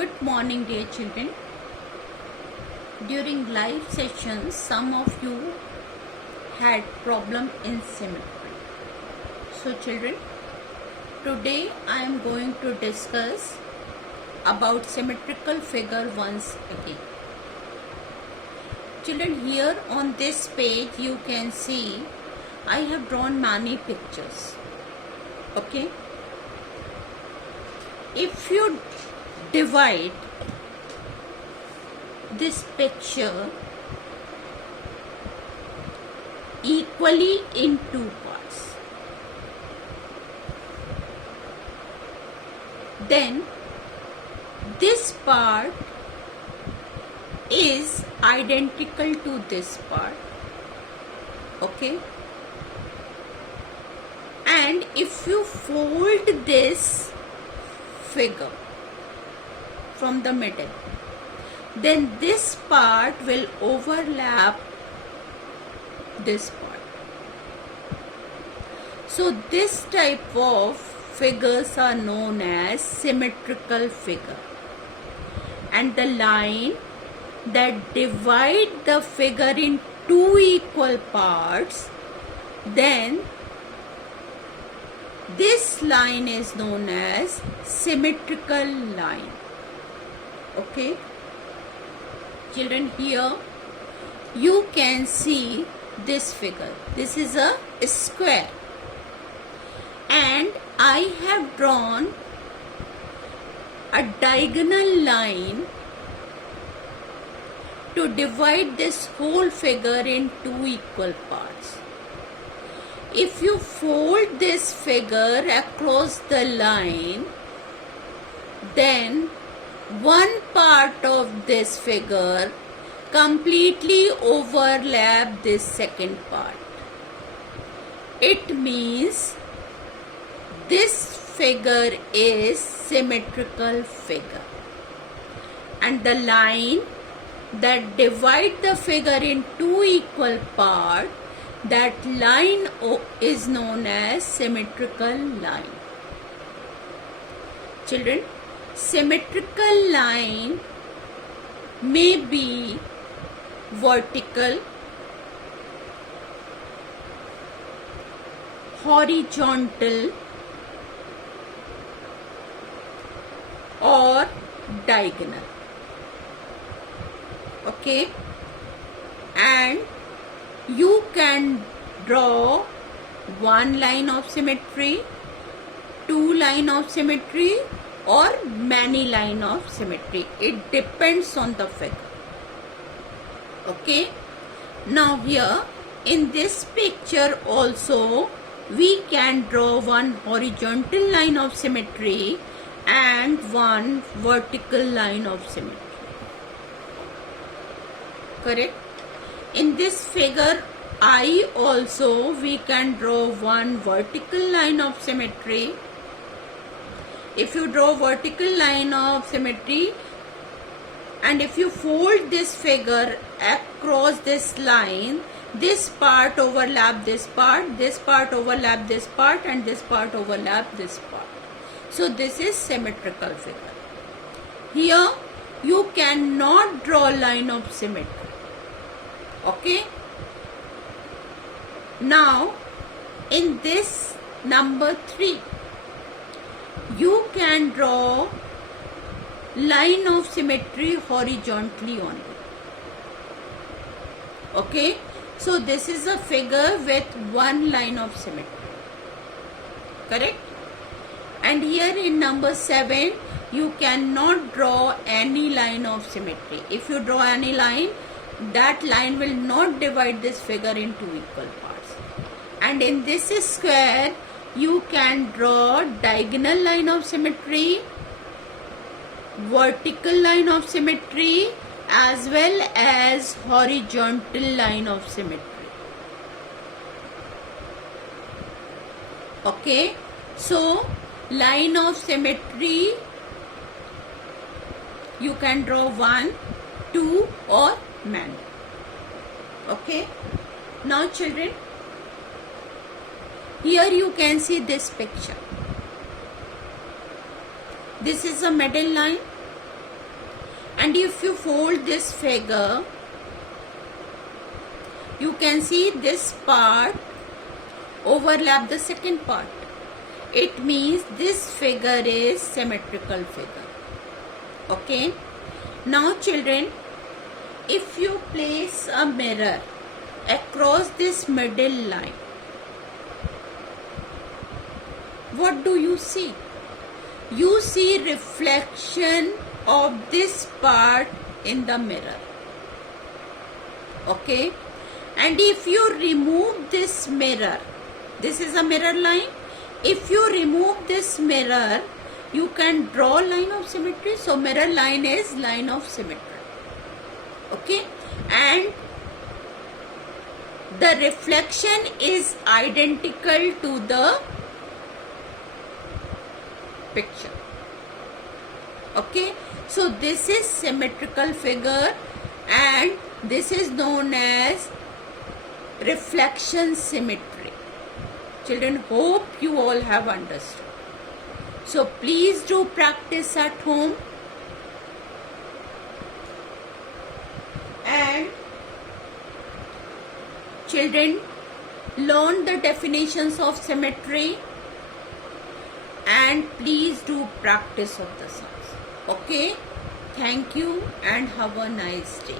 Good morning, dear children. During live sessions, some of you had problem in symmetry. So children, today I am going to discuss about symmetrical figure once again. Children, here on this page you can see I have drawn many pictures. Okay. If you divide this picture equally in two parts, then this part is identical to this part, okay? And if you fold this figure from the middle, then this part will overlap this part. So this type of figures are known as symmetrical figure, and the line that divide the figure in two equal parts, then this line is known as symmetrical line. Okay, children, here you can see this figure. This is a square, and I have drawn a diagonal line to divide this whole figure in two equal parts. If you fold this figure across the line, then one part of this figure completely overlap this second part. It means this figure is symmetrical figure, and the line that divide the figure in two equal parts, that line is known as symmetrical line. Children, symmetrical line may be vertical, horizontal, or diagonal. Okay, and you can draw one line of symmetry, two line of symmetry, or many line of symmetry. It depends on the figure. Okay, now here in this picture also we can draw one horizontal line of symmetry and one vertical line of symmetry. Correct? In this figure I also we can draw one vertical line of symmetry. If you draw vertical line of symmetry, and if you fold this figure across this line, this part overlap this part overlap this part, and this part overlap this part. So this is symmetrical figure. Here you cannot draw line of symmetry. Okay. Now in this number 3, you can draw line of symmetry horizontally only. Okay, so this is a figure with one line of symmetry. Correct? And here in number 7, you cannot draw any line of symmetry. If you draw any line, that line will not divide this figure into equal parts. And in this square, you can draw diagonal line of symmetry, vertical line of symmetry, as well as horizontal line of symmetry. Okay, so line of symmetry you can draw 1, 2 or many. Okay, now children, here you can see this picture. This is a middle line And if you fold this figure, you can see this part overlap the second part. It means this figure is symmetrical figure. Okay. Now children, if you place a mirror across this middle line, what do you see? You see reflection of this part in the mirror. Okay. And if you remove this mirror, this is a mirror line. If you remove this mirror, you can draw line of symmetry. So mirror line is line of symmetry. Okay. And the reflection is identical to the picture. Okay. So this is symmetrical figure, and this is known as reflection symmetry. Children, hope you all have understood. So please do practice at home, and children, learn the definitions of symmetry, and please do practice of the sums. Okay, thank you and have a nice day.